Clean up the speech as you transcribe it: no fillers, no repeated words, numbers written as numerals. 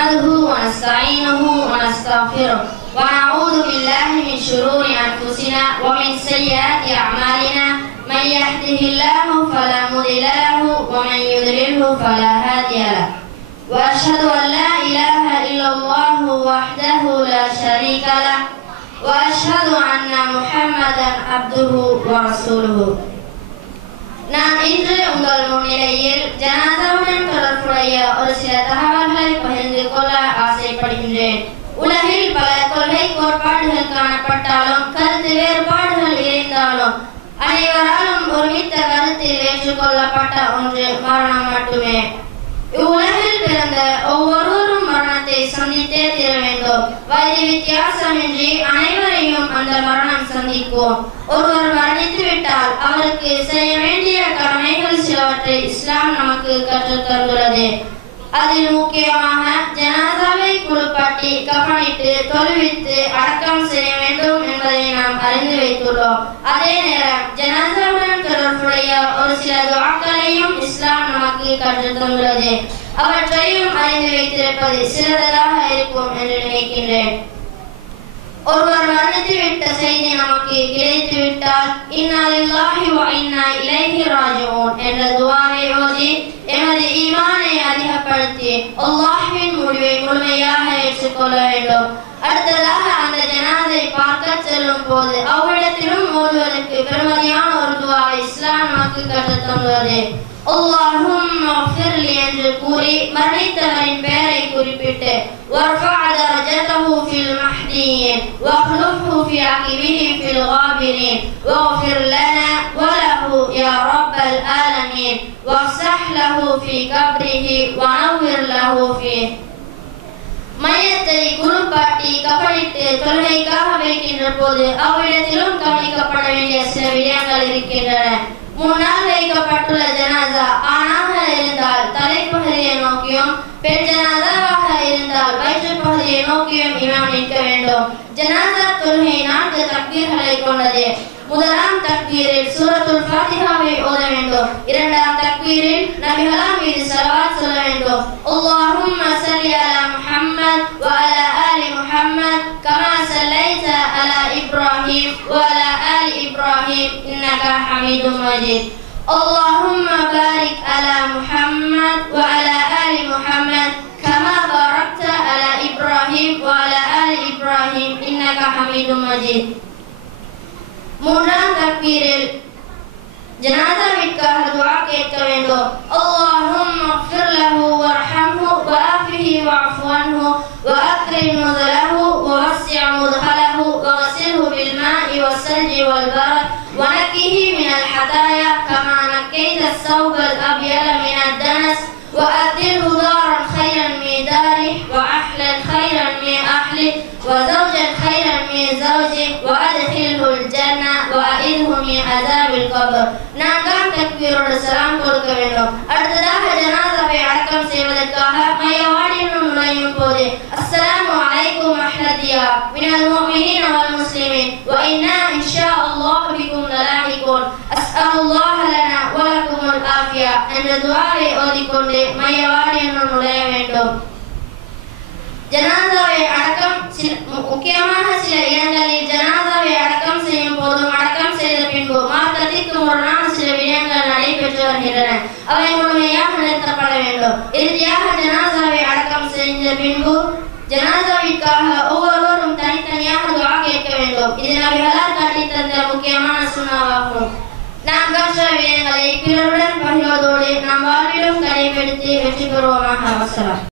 نحمده ونستعينه ونستغفره ونعوذ بالله من شرور أنفسنا ومن سيئات أعمالنا من يهده الله فلا مضل له ومن يضلله فلا هادي له وأشهد أن لا إله إلا الله وحده لا شريك له وأشهد أن محمدا عبده ورسوله. நான் இன்று உங்கள் முன்னிலையில் ஜனாதாவுடன் தொடர்புடைய ஒரு சில தகவல்களை பகிர்ந்து கொள்ள ஆசைப்படுகின்றேன். உலகில் பல கொள்கை கோட்பாடுகள் காணப்பட்டாலும் கருத்து வேறுபாடுகள் இருந்தாலும் அனைவராலும் ஒருமித்த கருத்தில் ஏற்றுக்கொள்ளப்பட்ட ஒன்று மரணம் மட்டுமே. இவ்வுலகில் பிறந்த ஒவ்வொருவரும் மரணத்தை சந்தித்தே தீர வேண்டும். வயது வித்தியாசமின்றி அனைவரையும் அந்த மரணம் சந்திக்கும். ஒருவர் மரணித்து விட்டால் அவருக்கு செய்ய வேண்டிய கடமைகள் சிலவற்றை இஸ்லாம் நமக்கு கற்றுத் தந்துள்ளது. அதில் முக்கியமாக ஜனாதாவை குளிப்பாட்டி கஃனிட்டு தொழுவித்து அடக்கம் செய்ய வேண்டும் என்பதை நாம் அறிந்து வைத்துள்ளோம். அதே நேரம் ஜனாதாவுடன் தொடர்புடைய ஒரு சில துஆக்களையும் இஸ்லாம் நமக்கு கற்றுத் தந்துள்ளது. அவற்றையும் அறிந்து வைத்திருப்பது சிறந்ததாக இருக்கும் என்று நினைக்கின்றேன். ஒருவர் மரணித்து விட்ட செய்தி நமக்கு கிடைத்து விட்டால் இன்னா லில்லாஹி வ இன்னா இலைஹி ராஜிஊன் என்ற துஆவை ஓதி எமது ஈமானை அதிகப்படுத்தி அல்லாஹ்வின் முடிவை முழுமையாக ஏற்றுக்கொள்ள வேண்டும். அடுத்ததாக அந்த ஜனாதை பார்க்க செல்லும் போது அவ்விடத்திலும் ஓதுவதற்கு பெருமதியான ஒரு துஆவை இஸ்லாம் நமக்கு கற்றுத் தந்துள்ளது. அல்லாஹும்ம ஃபிர்லி என்று கூறி மரணித்தவரின் பெயரை குறிப்பிட்டு வர்ஃபா தரஜதஹு ஃபில் மஹ்தியின் வக்லுஃபு ஃபி அகிபிஹி ஃபில் காபிரின் வக்ஃபிர் லனா வலஹு யா ரப்பல் ஆலமீன் வஃஸஹ் லஹு ஃபி கப்ரிஹி வனவ்விர் லஹு ஃபீ. மையத்தை குளிப்பாட்டி கஃனிட்டு தொழுகைக்காக வைக்கின்ற போது அவ்விடத்திலும் கவனிக்கப்பட வேண்டிய சில விடயங்கள் இருக்கின்றன. முன்னால் வைக்கப்பட்டுள்ள ஜனாதா ஆணாக இருந்தால் தலைப்பகுதியை நோக்கியும் பெண் ஜனாதாவாக இருந்தால் வயிற்றுப் பகுதியை நோக்கியும் இமாம் நிற்க வேண்டும். ஜனாதா தொழுகை 4 தக்பீர்களை கொண்டது. முதலாம் தக்பீரில் சூரத்துல் ஃபாத்திஹாவை ஓத வேண்டும். இரண்டாம் தக்பீரில் நபிகளார் மீது ஸலவாத் சொல்ல வேண்டும். அல்லாஹும்ம ஸல்லி அலா முஹம்மத் வ அலா ஆலி முஹம்மத் கமா ஸல்லைத அலா இப்ராஹீம் வ அலா ஆலி இப்ராஹீம் இன்னக ஹமீதும் மஜீத். அல்லாஹும்ம பாரிக் அலா முஹம்மத் வ அலா ஆலி முஹம்மத் கமா பாரக்த அலா இப்ராஹீம் வ அலா ஆலி இப்ராஹீம் இன்னக ஹமீதும் மஜீத். மூன்றாம் தக்பீரில் ஜனாதாவிற்காக துஆ கேட்க வேண்டும். அல்லாஹும்ம ஃபிர் லஹு வர்ஹம்ஹு வஆஃபிஹி வஅஃபு அன்ஹு வஅக்ரிம் நுஸலஹு வவஸ்ஸி' முத்ஹலஹு வغسلஹு பில்மாஇ வஸ்ஸல்ஜி வல்பரத் வனக்கிஹி மினல் ஹதாயா கமா நக்கைத ஸௌபல் அப்யத மினத் தனஸ் வஅப்தில்ஹு தாரன் கைரன் மின் தாரிஹி வஅஹ்லன் கைரன் மின் அஹ்லிஹி வஸௌஜன் கைரன் மின் ஸௌஜிஹி வஅத்கில்ஹுல் ஜன்னah வஅஇத்ஹு மின் அஸாபில் கப்ர். நான்காம் தக்பீரோடு சலாம் கொடுக்க வேண்டும். அடுத்ததாக ஜனாதாவை அடக்கம் செய்வதற்காக மையவாடியினுள் நுழையும் போது அஸ்ஸலாமு அலைக்கும் அஹ்லதியா மினல் முஃமினீன வல் முஸ்லிமீன் வ இன்னா இன்ஷா அல்லாஹ் பிகும் லலாஹிகூன் அஸ்அலுல்லாஹ லனா வ லகுமுல் ஆஃபியா என்ற துஆவை ஓதிக்கொண்டு மையவாடியினுள் நுழைய வேண்டும். ஜனாதாவை அடக்கம் முக்கியமாக சில இடங்களில் ஜனாதாவை அடக்கம் செய்யும் போதும் அடக்கம் செய்த பின்பு மார்க்கத்திற்கு முரணான சில விடயங்கள் நடைபெற்று வருகின்றன. அவை முழுமையாக நிறுத்தப்பட வேண்டும். இறுதியாக ஜனாதாவை அடக்கம் செய்த பின்பு ஜனாதாவிற்காக ஒவ்வொருவரும் தனித்தனியாக துஆ கேட்க வேண்டும். இது நபிகளார் காட்டித் தந்த முக்கியமான சுன்னத்தாகும். நாம் கற்ற விடயங்களை பிறருடன் பகிர்வதோடு நம் வாழ்விலும் கடைபிடித்து வெற்றி பெறுவோமாக. வஸ்ஸலாம்.